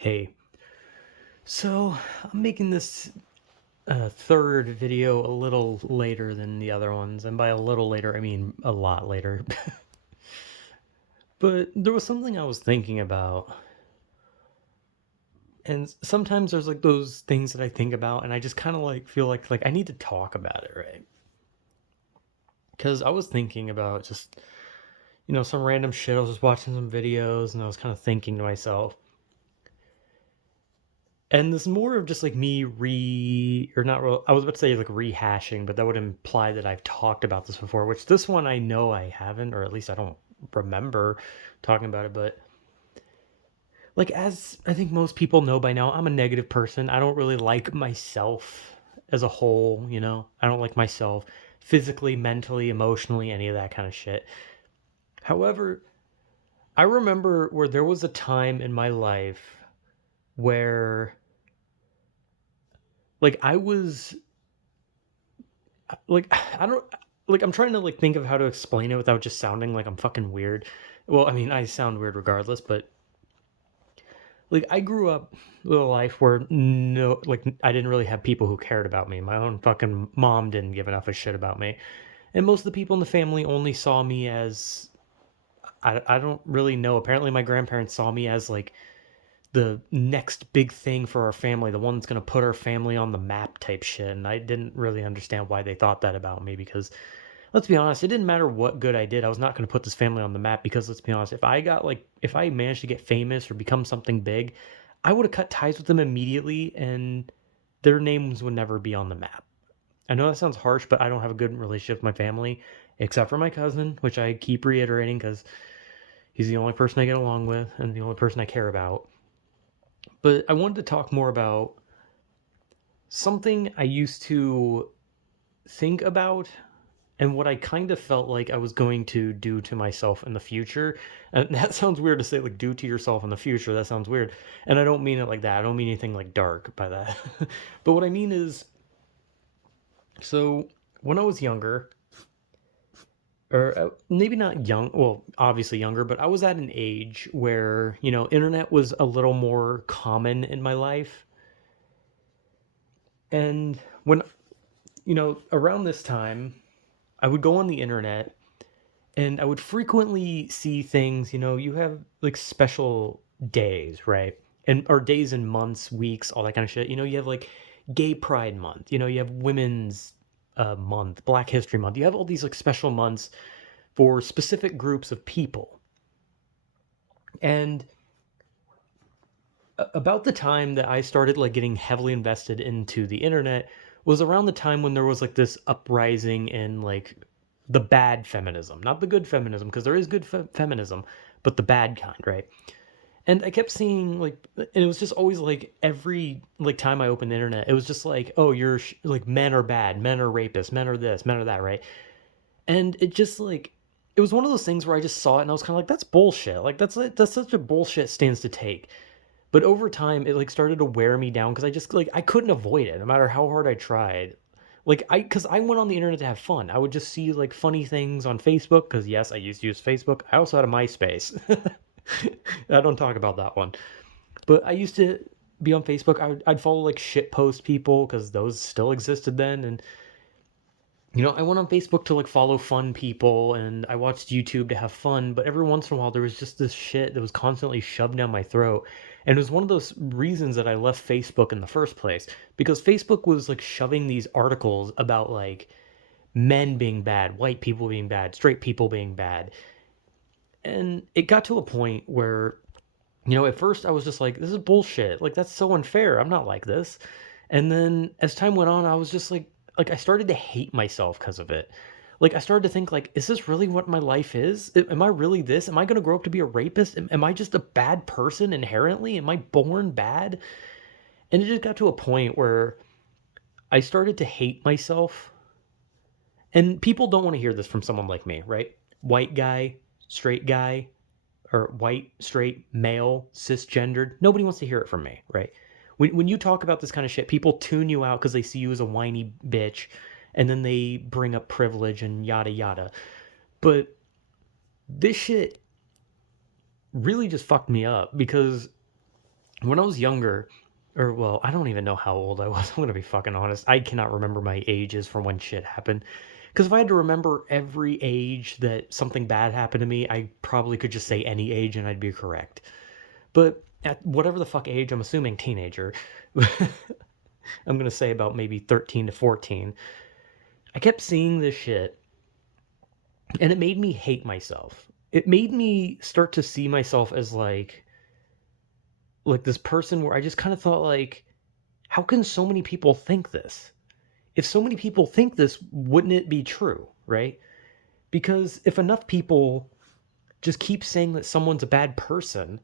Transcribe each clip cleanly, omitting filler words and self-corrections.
Hey, so I'm making this third video a little later than the other ones, and by a little later, I mean a lot later. But there was something I was thinking about, and sometimes there's like those things that I think about, and I just kind of like feel like I need to talk about it, right? Because I was thinking about just some random shit. I was just watching some videos, and I was kind of thinking to myself. And this is more of just like me or not real, I was about to say like rehashing, but that would imply that I've talked about this before, which this one I know I haven't, or at least I don't remember talking about it. But like, as I think most people know by now, I'm a negative person. I don't really like myself as a whole. I don't like myself physically, mentally, emotionally, any of that kind of shit. However, I remember where there was a time in my life where like I was like I don't like I'm trying to like think of how to explain it without just sounding like I'm fucking weird. Well, I mean, I sound weird regardless, but like I grew up with a life where no like I didn't really have people who cared about me. My own fucking mom didn't give enough a shit about me. And most of the people in the family only saw me as I don't really know. Apparently my grandparents saw me as like the next big thing for our family, the one that's going to put our family on the map type shit. And I didn't really understand why they thought that about me because let's be honest, it didn't matter what good I did. I was not going to put this family on the map because let's be honest, if I managed to get famous or become something big, I would have cut ties with them immediately and their names would never be on the map. I know that sounds harsh, but I don't have a good relationship with my family except for my cousin, which I keep reiterating because he's the only person I get along with and the only person I care about. But I wanted to talk more about something I used to think about and what I kind of felt like I was going to do to myself in the future. And that sounds weird to say, like, do to yourself in the future. That sounds weird. And I don't mean it like that. I don't mean anything like dark by that. But what I mean is, so when I was younger, or maybe not young, well, obviously younger, but I was at an age where, internet was a little more common in my life. And when, around this time, I would go on the internet and I would frequently see things, you have like special days, right? And or days and months, weeks, all that kind of shit. You have like Gay Pride Month, you have Women's Month, Black History Month. You have all these like special months for specific groups of people. And about the time that I started like getting heavily invested into the internet was around the time when there was like this uprising in like the bad feminism, not the good feminism, because there is good feminism, but the bad kind, right? And I kept seeing like, and it was just always like every like time I opened the internet, it was just like, oh, you're like men are bad, men are rapists, men are this, men are that, right? And it just like it was one of those things where I just saw it and I was kind of like, that's bullshit. Like that's such a bullshit stance to take. But over time, it like started to wear me down because I just like I couldn't avoid it no matter how hard I tried. Like because I went on the internet to have fun. I would just see like funny things on Facebook because yes, I used to use Facebook. I also had a MySpace. I don't talk about that one, but I used to be on Facebook. I'd follow like shit post people because those still existed then, and I went on Facebook to like follow fun people and I watched YouTube to have fun, but every once in a while there was just this shit that was constantly shoved down my throat. And it was one of those reasons that I left Facebook in the first place because Facebook was like shoving these articles about like men being bad, white people being bad, straight people being bad. And it got to a point where, at first I was just like, this is bullshit. Like, that's so unfair. I'm not like this. And then as time went on, I was just like I started to hate myself because of it. Like, I started to think, like, is this really what my life is? Am I really this? Am I going to grow up to be a rapist? Am I just a bad person inherently? Am I born bad? And it just got to a point where I started to hate myself. And people don't want to hear this from someone like me, right? White guy, or white, straight, male, cisgendered. Nobody wants to hear it from me, right? When you talk about this kind of shit, people tune you out because they see you as a whiny bitch, and then they bring up privilege and yada yada. But this shit really just fucked me up because When I was younger, or well, I don't even know how old I was. I'm gonna be fucking honest. I cannot remember my ages from when shit happened. Because if I had to remember every age that something bad happened to me, I probably could just say any age and I'd be correct. But at whatever the fuck age, I'm assuming teenager, I'm gonna say about maybe 13 to 14, I kept seeing this shit and it made me hate myself. It made me start to see myself as like this person where I just kind of thought like, how can so many people think this? If so many people think this, wouldn't it be true, right? Because if enough people just keep saying that someone's a bad person,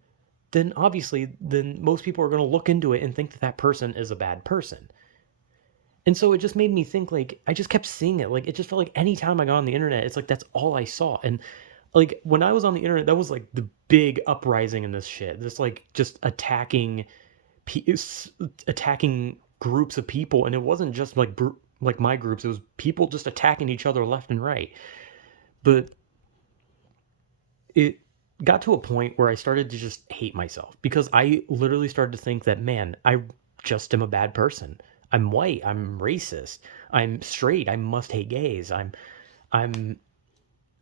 then obviously then most people are going to look into it and think that that person is a bad person. And so it just made me think like I just kept seeing it. Like it just felt like anytime I got on the internet, it's like that's all I saw. And like when I was on the internet, that was like the big uprising in this shit. This like just attacking groups of people, and it wasn't just like my groups. It was people just attacking each other left and right. But it got to a point where I started to just hate myself because I literally started to think that, man, I just am a bad person. I'm white. I'm racist. I'm straight. I must hate gays. I'm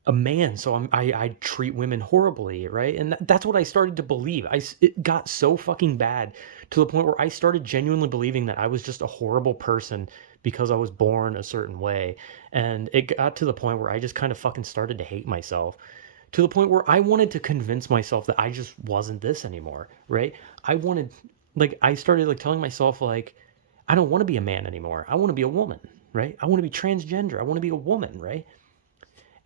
a man, so I treat women horribly, right? And that's what I started to believe. It got so fucking bad to the point where I started genuinely believing that I was just a horrible person because I was born a certain way. And it got to the point where I just kind of fucking started to hate myself to the point where I wanted to convince myself that I just wasn't this anymore, right? I wanted like I started like telling myself like I don't want to be a man anymore. I want to be a woman, right? I want to be transgender. I want to be a woman, right?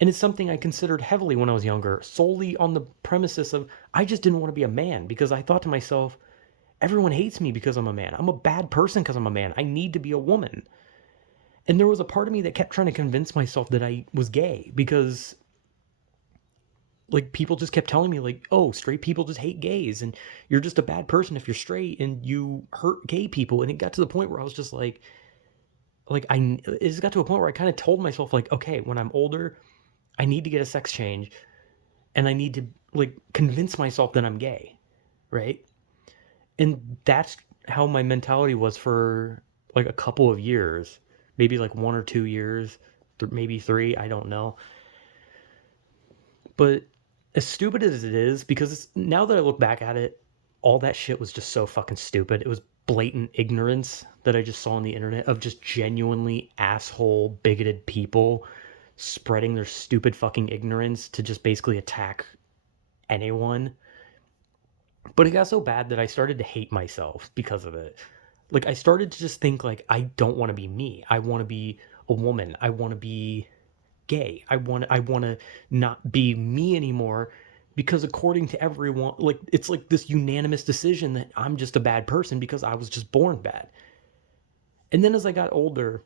And it's something I considered heavily when I was younger, solely on the premises of I just didn't want to be a man because I thought to myself, everyone hates me because I'm a man. I'm a bad person because I'm a man. I need to be a woman. And there was a part of me that kept trying to convince myself that I was gay because like people just kept telling me like, "Oh, straight people just hate gays and you're just a bad person if you're straight and you hurt gay people." And it got to the point where I was just like it just got to a point where I kind of told myself like, "Okay, when I'm older, I need to get a sex change and I need to like convince myself that I'm gay, right?" And that's how my mentality was for like a couple of years, maybe like 1 or 2 years, maybe three, I don't know. But as stupid as it is, because now that I look back at it, all that shit was just so fucking stupid. It was blatant ignorance that I just saw on the internet of just genuinely asshole, bigoted people spreading their stupid fucking ignorance to just basically attack anyone. But it got so bad that I started to hate myself because of it. Like I started to just think like I don't want to be me. I want to be a woman. I want to be gay. I want to not be me anymore because according to everyone like it's like this unanimous decision that I'm just a bad person because I was just born bad. And then as I got older,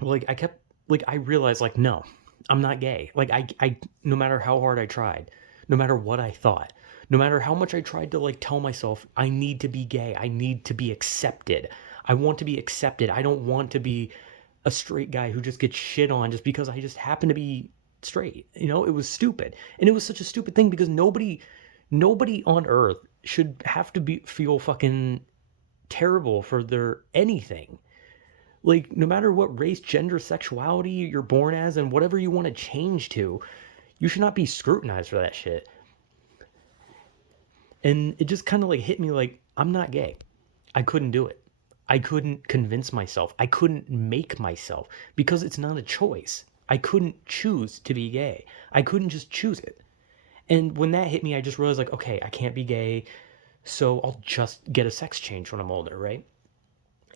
like I kept like I realized like no, I'm not gay. Like I no matter how hard I tried, no matter what I thought, no matter how much I tried to like tell myself I need to be gay, I need to be accepted. I want to be accepted. I don't want to be a straight guy who just gets shit on just because I just happen to be straight. You know, it was stupid. And it was such a stupid thing because nobody on earth should have to be feel fucking terrible for their anything. Like no matter what race, gender, sexuality you're born as and whatever you want to change to, you should not be scrutinized for that shit. And it just kind of like hit me like I'm not gay. I couldn't do it. I couldn't convince myself. I couldn't make myself because it's not a choice. I couldn't choose to be gay. I couldn't just choose it. And when that hit me, I just realized like, okay, I can't be gay, so I'll just get a sex change when I'm older, right?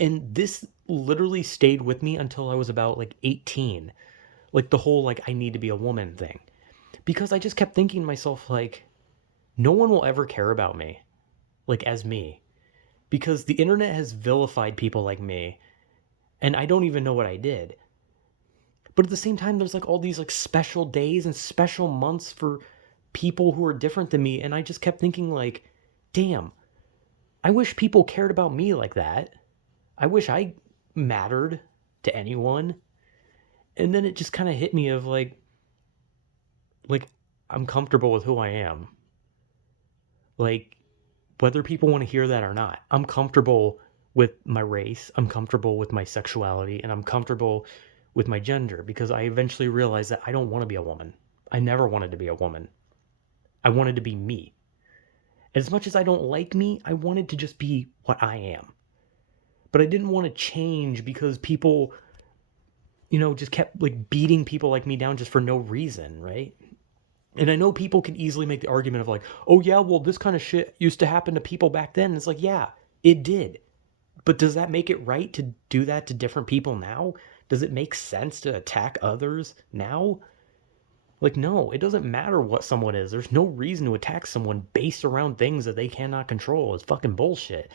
And this literally stayed with me until I was about like 18. Like the whole like I need to be a woman thing. Because I just kept thinking to myself like no one will ever care about me like as me because the internet has vilified people like me and I don't even know what I did. But at the same time there's like all these like special days and special months for people who are different than me and I just kept thinking like damn, I wish people cared about me like that. I wish I mattered to anyone. And then it just kind of hit me of like I'm comfortable with who I am. Like whether people want to hear that or not. I'm comfortable with my race, I'm comfortable with my sexuality, and I'm comfortable with my gender because I eventually realized that I don't want to be a woman. I never wanted to be a woman. I wanted to be me. As much as I don't like me, I wanted to just be what I am. But I didn't want to change because people, just kept like beating people like me down just for no reason, right? And I know people can easily make the argument of like, oh yeah, well, this kind of shit used to happen to people back then. And it's like, yeah, it did. But does that make it right to do that to different people now? Does it make sense to attack others now? Like, no, it doesn't matter what someone is. There's no reason to attack someone based around things that they cannot control. It's fucking bullshit.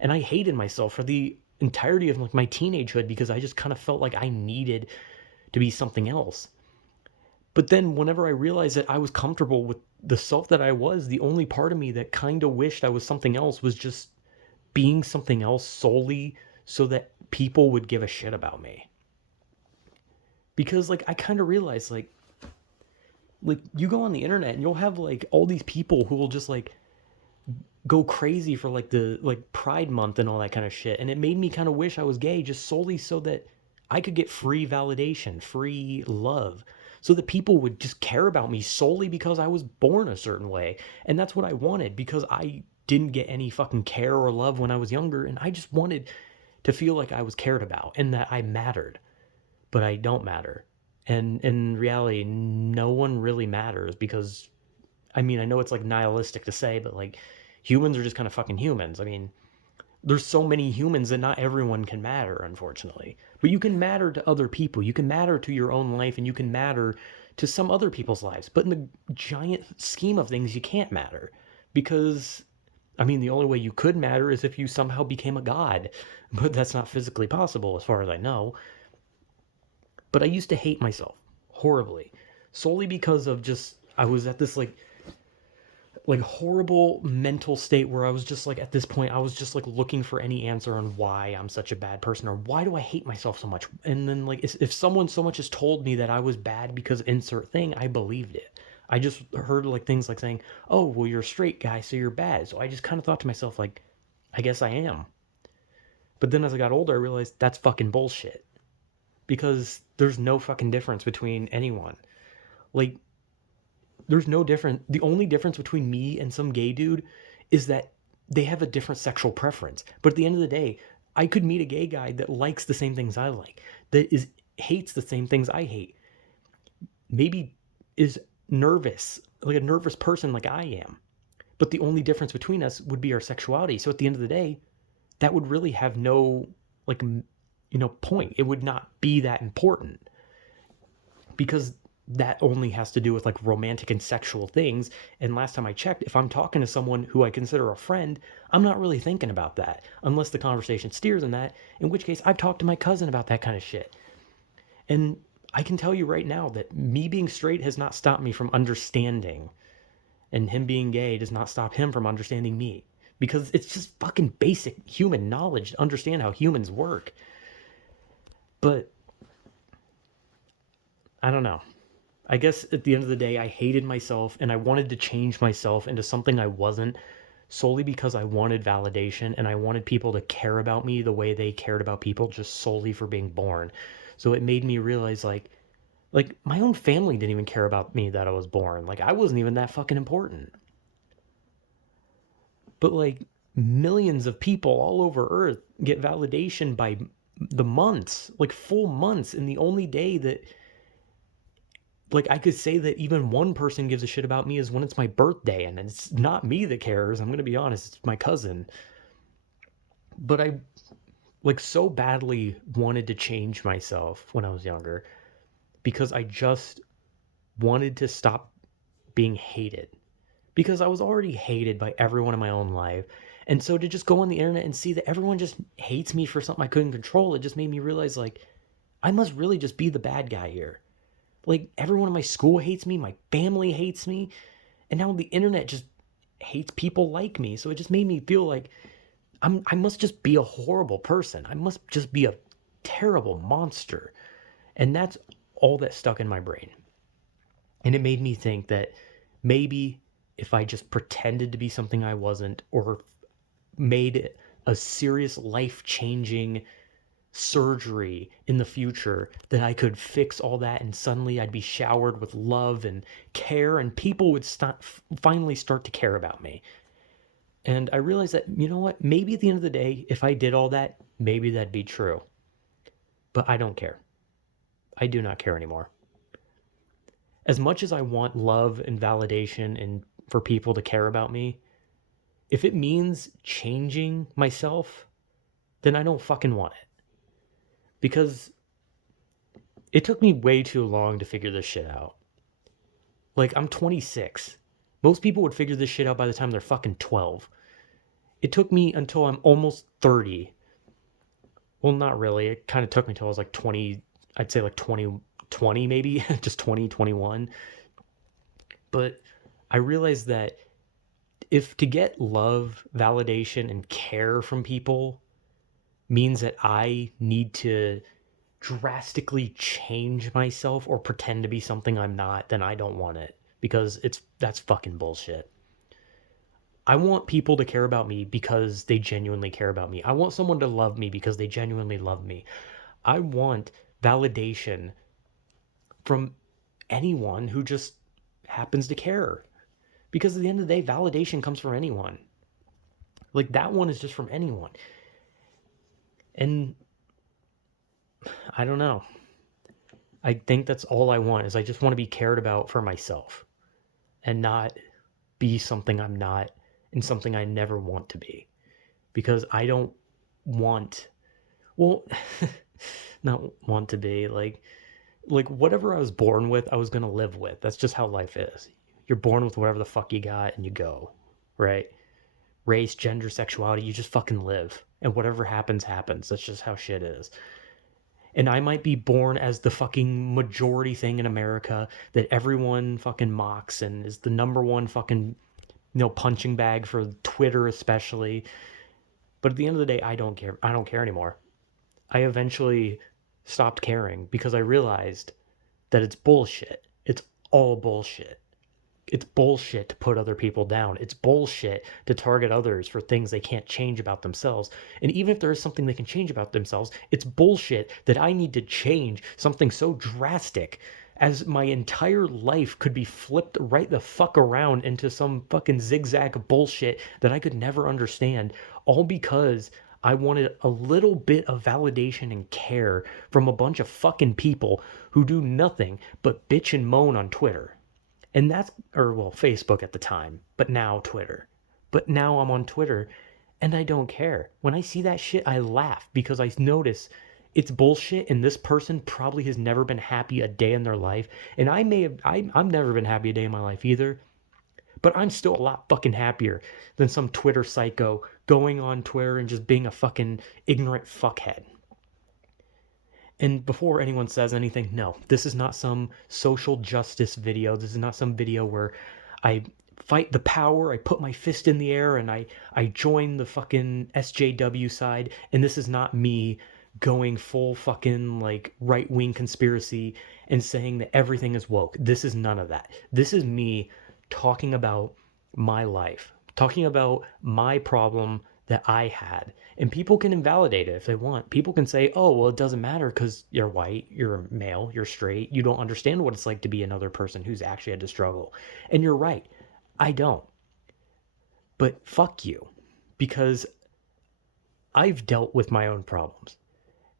And I hated myself for the entirety of like my teenagehood because I just kind of felt like I needed to be something else. But then whenever I realized that I was comfortable with the self that I was, the only part of me that kind of wished I was something else was just being something else solely so that people would give a shit about me. Because like I kind of realized like you go on the internet and you'll have like all these people who will just like go crazy for like the like Pride Month and all that kind of shit. And it made me kind of wish I was gay just solely so that I could get free validation, free love, so that people would just care about me solely because I was born a certain way. And that's what I wanted because I didn't get any fucking care or love when I was younger. And I just wanted to feel like I was cared about and that I mattered, but I don't matter. And in reality, no one really matters because I mean, I know it's like nihilistic to say, but like humans are just kind of fucking humans. I mean, there's so many humans that not everyone can matter, unfortunately. But you can matter to other people. You can matter to your own life and you can matter to some other people's lives. But in the giant scheme of things, you can't matter because I mean, the only way you could matter is if you somehow became a god. But that's not physically possible as far as I know. But I used to hate myself horribly solely because of just I was at this like horrible mental state where I was just like at this point I was just like looking for any answer on why I'm such a bad person or why do I hate myself so much. And then like if someone so much as told me that I was bad because insert thing, I believed it. I just heard like things like saying, "Oh, well you're a straight guy, so you're bad." So I just kind of thought to myself like, I guess I am. But then as I got older, I realized that's fucking bullshit because there's no fucking difference between anyone. Like there's no different. The only difference between me and some gay dude is that they have a different sexual preference. But at the end of the day, I could meet a gay guy that likes the same things I like, that is hates the same things I hate. Maybe is nervous, like a nervous person like I am. But the only difference between us would be our sexuality. So at the end of the day, that would really have no like point. It would not be that important because that only has to do with like romantic and sexual things. And last time I checked, if I'm talking to someone who I consider a friend, I'm not really thinking about that unless the conversation steers in that, in which case I've talked to my cousin about that kind of shit. And I can tell you right now that me being straight has not stopped me from understanding, and him being gay does not stop him from understanding me because it's just fucking basic human knowledge to understand how humans work. But I don't know. I guess at the end of the day, I hated myself and I wanted to change myself into something I wasn't solely because I wanted validation and I wanted people to care about me the way they cared about people just solely for being born. So it made me realize like my own family didn't even care about me that I was born. Like I wasn't even that fucking important. But like millions of people all over earth get validation by the months, like full months, and the only day that like I could say that even one person gives a shit about me is when it's my birthday, and it's not me that cares. I'm gonna be honest, it's my cousin. But I like so badly wanted to change myself when I was younger because I just wanted to stop being hated because I was already hated by everyone in my own life. And so to just go on the internet and see that everyone just hates me for something I couldn't control, it just made me realize like I must really just be the bad guy here. Like everyone in my school hates me, my family hates me, and now the internet just hates people like me. So it just made me feel like I must just be a horrible person. I must just be a terrible monster. And that's all that stuck in my brain. And it made me think that maybe if I just pretended to be something I wasn't, or made a serious life-changing surgery in the future that I could fix all that, and suddenly I'd be showered with love and care, and people would finally start to care about me. And I realized that, you know what, maybe at the end of the day, if I did all that, maybe that'd be true. But I don't care. I do not care anymore. As much as I want love and validation and for people to care about me, if it means changing myself, then I don't fucking want it. Because it took me way too long to figure this shit out. Like, I'm 26. Most people would figure this shit out by the time they're fucking 12. It took me until I'm almost 30. Well, not really. It kind of took me until I was like 20, I'd say like 20 maybe, just 2021. But I realized that if to get love, validation, and care from people means that I need to drastically change myself or pretend to be something I'm not, then I don't want it, because that's fucking bullshit. I want people to care about me because they genuinely care about me. I want someone to love me because they genuinely love me. I want validation from anyone who just happens to care. Because at the end of the day, validation comes from anyone. Like, that one is just from anyone. And I don't know. I think that's all I want, is I just want to be cared about for myself and not be something I'm not and something I never want to be. Because I don't want, well, not want to be, like whatever I was born with, I was going to live with. That's just how life is. You're born with whatever the fuck you got and you go, right? Race, gender, sexuality, you just fucking live. And whatever happens, happens. That's just how shit is. And I might be born as the fucking majority thing in America that everyone fucking mocks and is the number one fucking, punching bag for Twitter especially. But at the end of the day, I don't care. I don't care anymore. I eventually stopped caring because I realized that it's bullshit. It's all bullshit. It's bullshit to put other people down. It's bullshit to target others for things they can't change about themselves. And even if there is something they can change about themselves, it's bullshit that I need to change something so drastic as my entire life could be flipped right the fuck around into some fucking zigzag bullshit that I could never understand, all because I wanted a little bit of validation and care from a bunch of fucking people who do nothing but bitch and moan on Twitter. And that's, or well, Facebook at the time, but now Twitter. But now I'm on Twitter and I don't care. When I see that shit, I laugh because I notice it's bullshit and this person probably has never been happy a day in their life. And I've never been happy a day in my life either. But I'm still a lot fucking happier than some Twitter psycho going on Twitter and just being a fucking ignorant fuckhead. And before anyone says anything, no, this is not some social justice video. This is not some video where I fight the power, I put my fist in the air, and I join the fucking SJW side. And this is not me going full fucking like right-wing conspiracy and saying that everything is woke. This is none of that. This is me talking about my life, talking about my problem that I had. And people can invalidate it if they want. People can say, oh, well, it doesn't matter because you're white, you're a male, you're straight, you don't understand what it's like to be another person who's actually had to struggle. And you're right. I don't. But fuck you. Because I've dealt with my own problems.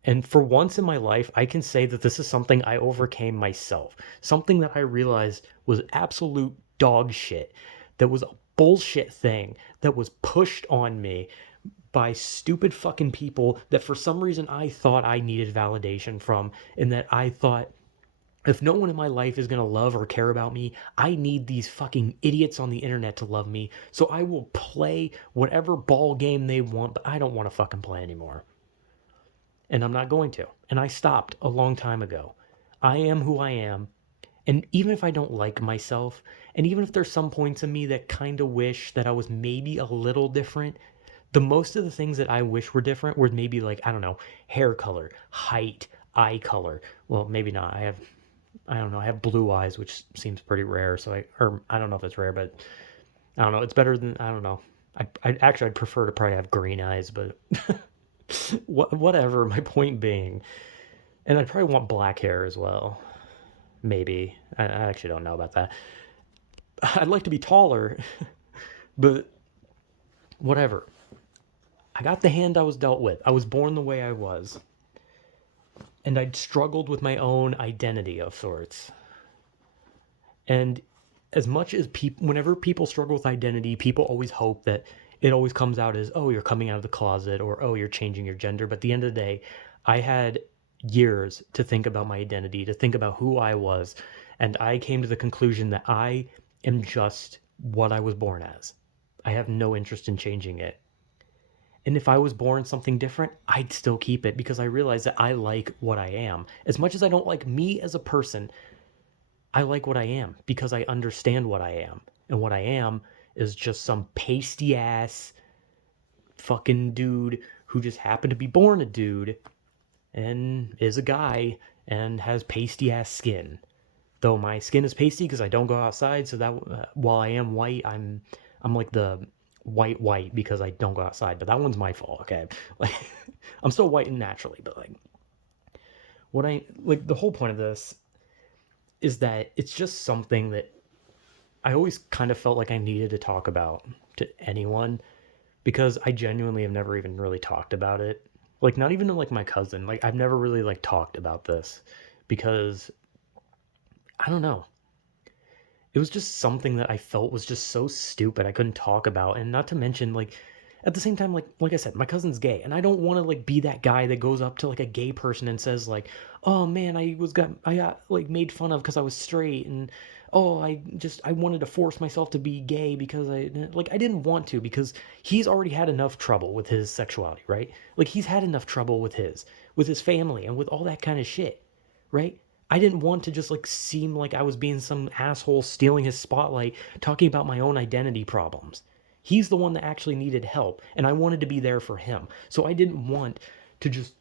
And for once in my life, I can say that this is something I overcame myself. Something that I realized was absolute dog shit. That was a bullshit thing that was pushed on me by stupid fucking people that for some reason I thought I needed validation from, and that I thought if no one in my life is going to love or care about me, I need these fucking idiots on the internet to love me. So I will play whatever ball game they want, but I don't want to fucking play anymore. And I'm not going to. And I stopped a long time ago. I am who I am. And even if I don't like myself, and even if there's some points in me that kind of wish that I was maybe a little different, the most of the things that I wish were different were maybe like, I don't know, hair color, height, eye color. Well, maybe not. I don't know, I have blue eyes, which seems pretty rare. So I don't know if it's rare, but I don't know. It's better than, I don't know. I'd prefer to probably have green eyes, but whatever. My point being, and I'd probably want black hair as well. Maybe. I actually don't know about that. I'd like to be taller, but whatever. I got the hand I was dealt with. I was born the way I was, and I'd struggled with my own identity of sorts. And as much as people, whenever people struggle with identity, people always hope that it always comes out as, oh, you're coming out of the closet, or oh, you're changing your gender. But at the end of the day, I had years to think about my identity, to think about who I was. And I came to the conclusion that I am just what I was born as. I have no interest in changing it. And if I was born something different, I'd still keep it because I realize that I like what I am. As much as I don't like me as a person, I like what I am because I understand what I am. And what I am is just some pasty ass fucking dude who just happened to be born a dude and is a guy and has pasty ass skin. Though my skin is pasty because I don't go outside, so that while I am white, I'm like the white because I don't go outside. But that one's my fault, okay? Like I'm still white and naturally, but like what I like the whole point of this is that it's just something that I always kind of felt like I needed to talk about to anyone because I genuinely have never even really talked about it. Like not even to like my cousin. Like I've never really like talked about this because I don't know. It was just something that I felt was just so stupid I couldn't talk about. And not to mention like at the same time like I said, my cousin's gay and I don't want to like be that guy that goes up to like a gay person and says like, "Oh man, I got like made fun of cuz I was straight and oh, I wanted to force myself to be gay because I didn't want to because he's already had enough trouble with his sexuality, right? Like he's had enough trouble with his family and with all that kind of shit, right? I didn't want to just like seem like I was being some asshole stealing his spotlight, talking about my own identity problems. He's the one that actually needed help, and I wanted to be there for him. So I didn't want to just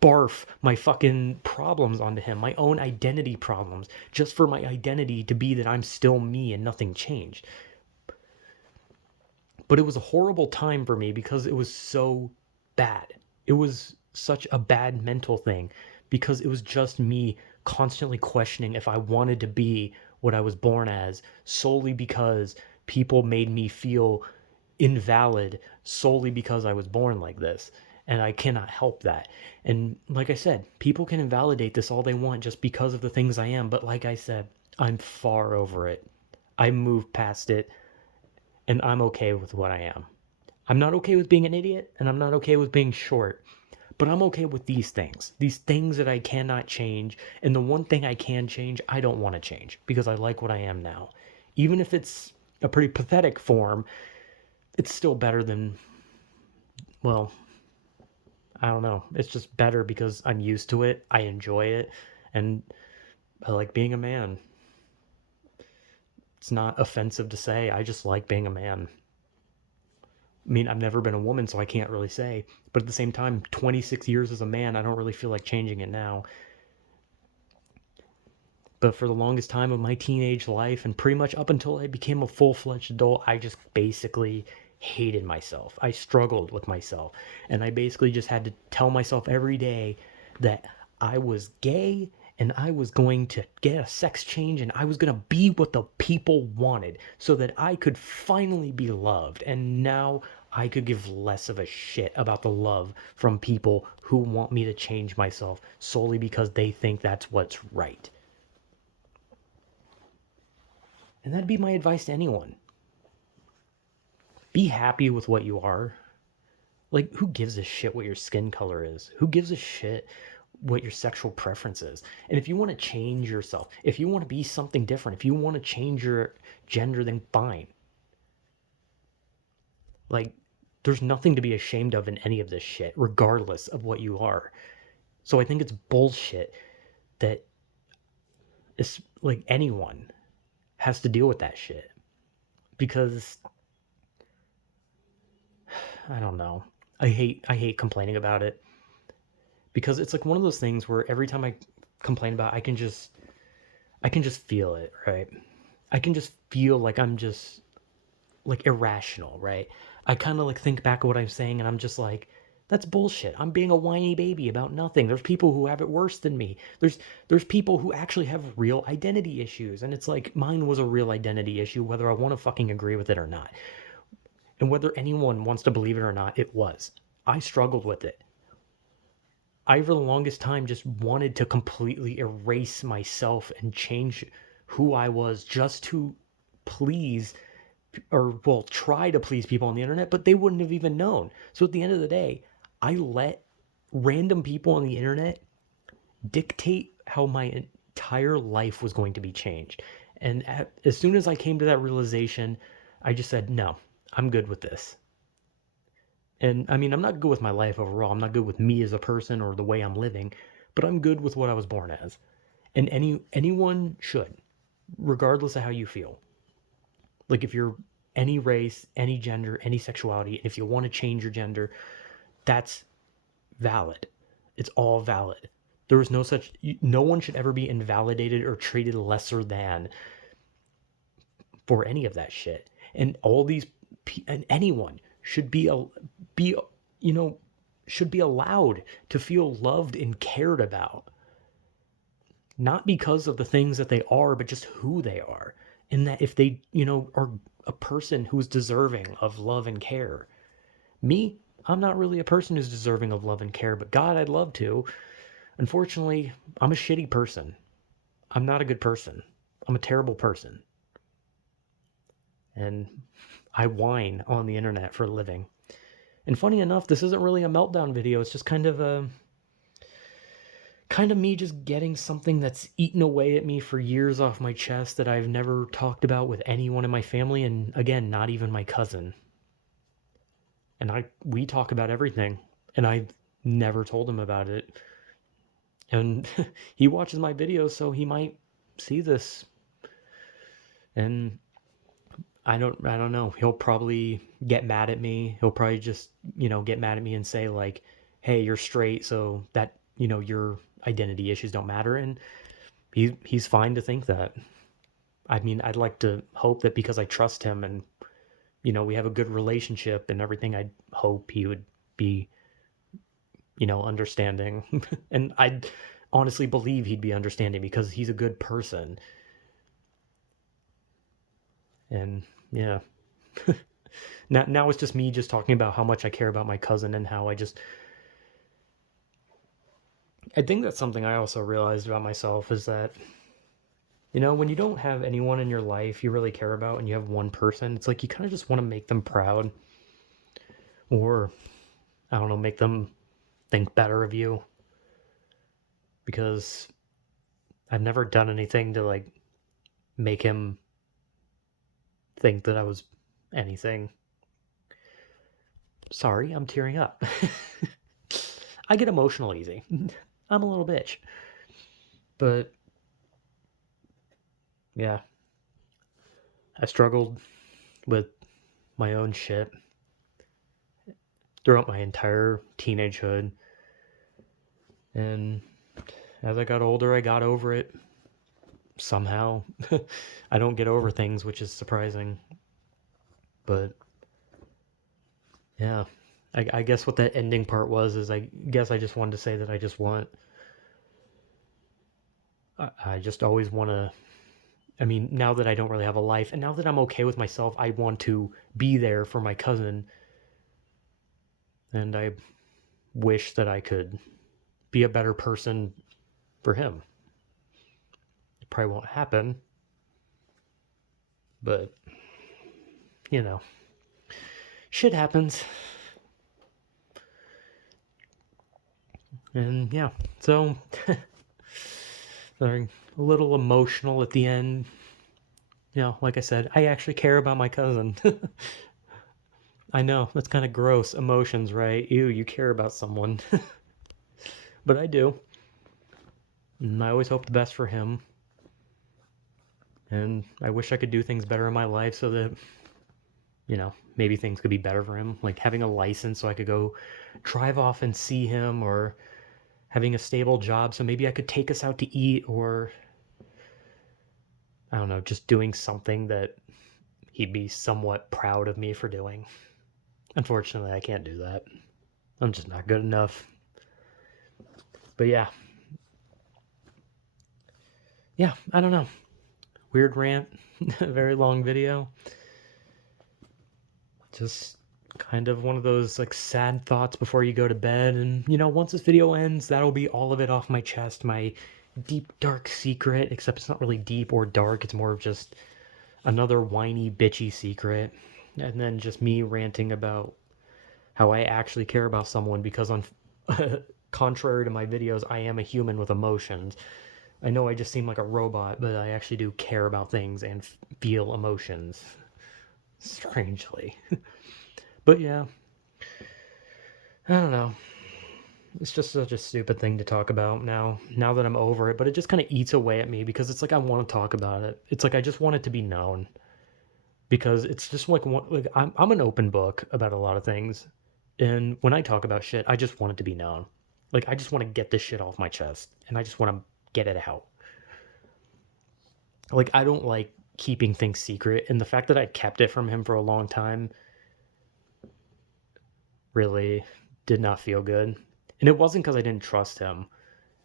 barf my fucking problems onto him, my own identity problems, just for my identity to be that I'm still me and nothing changed. But it was a horrible time for me because it was so bad. It was such a bad mental thing because it was just me constantly questioning if I wanted to be what I was born as solely because people made me feel invalid solely because I was born like this. And I cannot help that. And like I said, people can invalidate this all they want just because of the things I am. But like I said, I'm far over it. I moved past it and I'm okay with what I am. I'm not okay with being an idiot and I'm not okay with being short, but I'm okay with these things that I cannot change. And the one thing I can change, I don't want to change because I like what I am now. Even if it's a pretty pathetic form, it's still better than, well, I don't know. It's just better because I'm used to it. I enjoy it. And I like being a man. It's not offensive to say. I just like being a man. I mean, I've never been a woman, so I can't really say. But at the same time, 26 years as a man, I don't really feel like changing it now. But for the longest time of my teenage life, and pretty much up until I became a full fledged adult, I just basically hated myself. I struggled with myself. And I basically just had to tell myself every day that I was gay and I was going to get a sex change and I was going to be what the people wanted so that I could finally be loved. And now I could give less of a shit about the love from people who want me to change myself solely because they think that's what's right. And that'd be my advice to anyone. Be happy with what you are. Like, who gives a shit what your skin color is? Who gives a shit what your sexual preference is? And if you want to change yourself, if you want to be something different, if you want to change your gender, then fine. Like, there's nothing to be ashamed of in any of this shit, regardless of what you are. So I think it's bullshit that it's like anyone has to deal with that shit. Because I don't know. I hate complaining about it because it's like one of those things where every time I complain about it, I can just feel it, right? I can just feel like I'm just like irrational, right? I kind of like think back at what I'm saying and I'm just like, that's bullshit. I'm being a whiny baby about nothing. There's people who have it worse than me. There's people who actually have real identity issues, and it's like mine was a real identity issue, whether I want to fucking agree with it or not. And whether anyone wants to believe it or not, it was. I struggled with it. I, for the longest time, just wanted to completely erase myself and change who I was just to please, or well, try to please people on the internet, but they wouldn't have even known. So at the end of the day, I let random people on the internet dictate how my entire life was going to be changed. And as soon as I came to that realization, I just said, no, I'm good with this. And I mean, I'm not good with my life overall. I'm not good with me as a person or the way I'm living, but I'm good with what I was born as. And anyone should, regardless of how you feel. Like if you're any race, any gender, any sexuality, and if you want to change your gender, that's valid. It's all valid. There is no such, no one should ever be invalidated or treated lesser than for any of that shit. And all these, and anyone should be, you know, should be allowed to feel loved and cared about. Not because of the things that they are, but just who they are. And that if they, are a person who's deserving of love and care. Me, I'm not really a person who's deserving of love and care, but God, I'd love to. Unfortunately, I'm a shitty person. I'm not a good person. I'm a terrible person. And I whine on the internet for a living. And funny enough, this isn't really a meltdown video. It's just kind of me just getting something that's eaten away at me for years off my chest that I've never talked about with anyone in my family, and again, not even my cousin. And we talk about everything, and I never told him about it. And he watches my videos, so he might see this. And I don't know. He'll probably get mad at me. He'll probably just, get mad at me and say like, "Hey, you're straight, so that, your identity issues don't matter." And he's fine to think that. I mean, I'd like to hope that because I trust him and we have a good relationship and everything, I'd hope he would be, understanding. And I honestly believe he'd be understanding because he's a good person. And yeah. Now it's just me just talking about how much I care about my cousin and how I think that's something I also realized about myself is that, when you don't have anyone in your life you really care about and you have one person, it's like you kind of just want to make them proud, or I don't know, make them think better of you, because I've never done anything to like make him think that I was anything. Sorry, I'm tearing up. I get emotional easy. I'm a little bitch. But yeah, I struggled with my own shit throughout my entire teenagehood. And as I got older, I got over it somehow. I don't get over things, which is surprising. But yeah, I guess what that ending part was is I guess I just wanted to say that I just always want to. I mean, now that I don't really have a life, and now that I'm okay with myself, I want to be there for my cousin. And I wish that I could be a better person for him. It probably won't happen, but shit happens. And yeah, so a little emotional at the end. Like I said, I actually care about my cousin. I know, that's kind of gross emotions, right? Ew, you care about someone. But I do. And I always hope the best for him. And I wish I could do things better in my life so that, maybe things could be better for him. Like having a license so I could go drive off and see him, or having a stable job so maybe I could take us out to eat, or I don't know, just doing something that he'd be somewhat proud of me for doing. Unfortunately, I can't do that. I'm just not good enough. But yeah. Yeah, I don't know. Weird rant. Very long video. Just kind of one of those like sad thoughts before you go to bed. And once this video ends, that'll be all of it off my chest. My deep, dark secret, except it's not really deep or dark. It's more of just another whiny, bitchy secret. And then just me ranting about how I actually care about someone because on contrary to my videos, I am a human with emotions. I know I just seem like a robot, but I actually do care about things and feel emotions. Strangely. But yeah, I don't know. It's just such a stupid thing to talk about now that I'm over it, but it just kind of eats away at me because it's like I want to talk about it. It's like I just want it to be known because it's just like I'm an open book about a lot of things. And when I talk about shit, I just want it to be known. Like I just want to get this shit off my chest and I just want to get it out. Like I don't like keeping things secret, and the fact that I kept it from him for a long time really did not feel good. And it wasn't because I didn't trust him.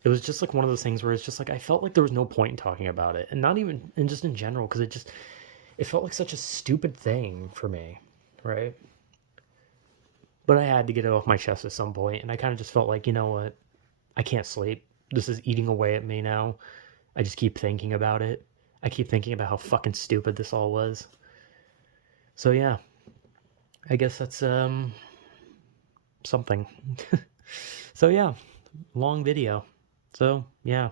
It was just like one of those things where it's just like I felt like there was no point in talking about it, and not even and just in general because it felt like such a stupid thing for me, right? But I had to get it off my chest at some point, and I kind of just felt like, you know what? I can't sleep. This is eating away at me now. I just keep thinking about it. I keep thinking about how fucking stupid this all was. So yeah, I guess that's something. So yeah, long video. So yeah,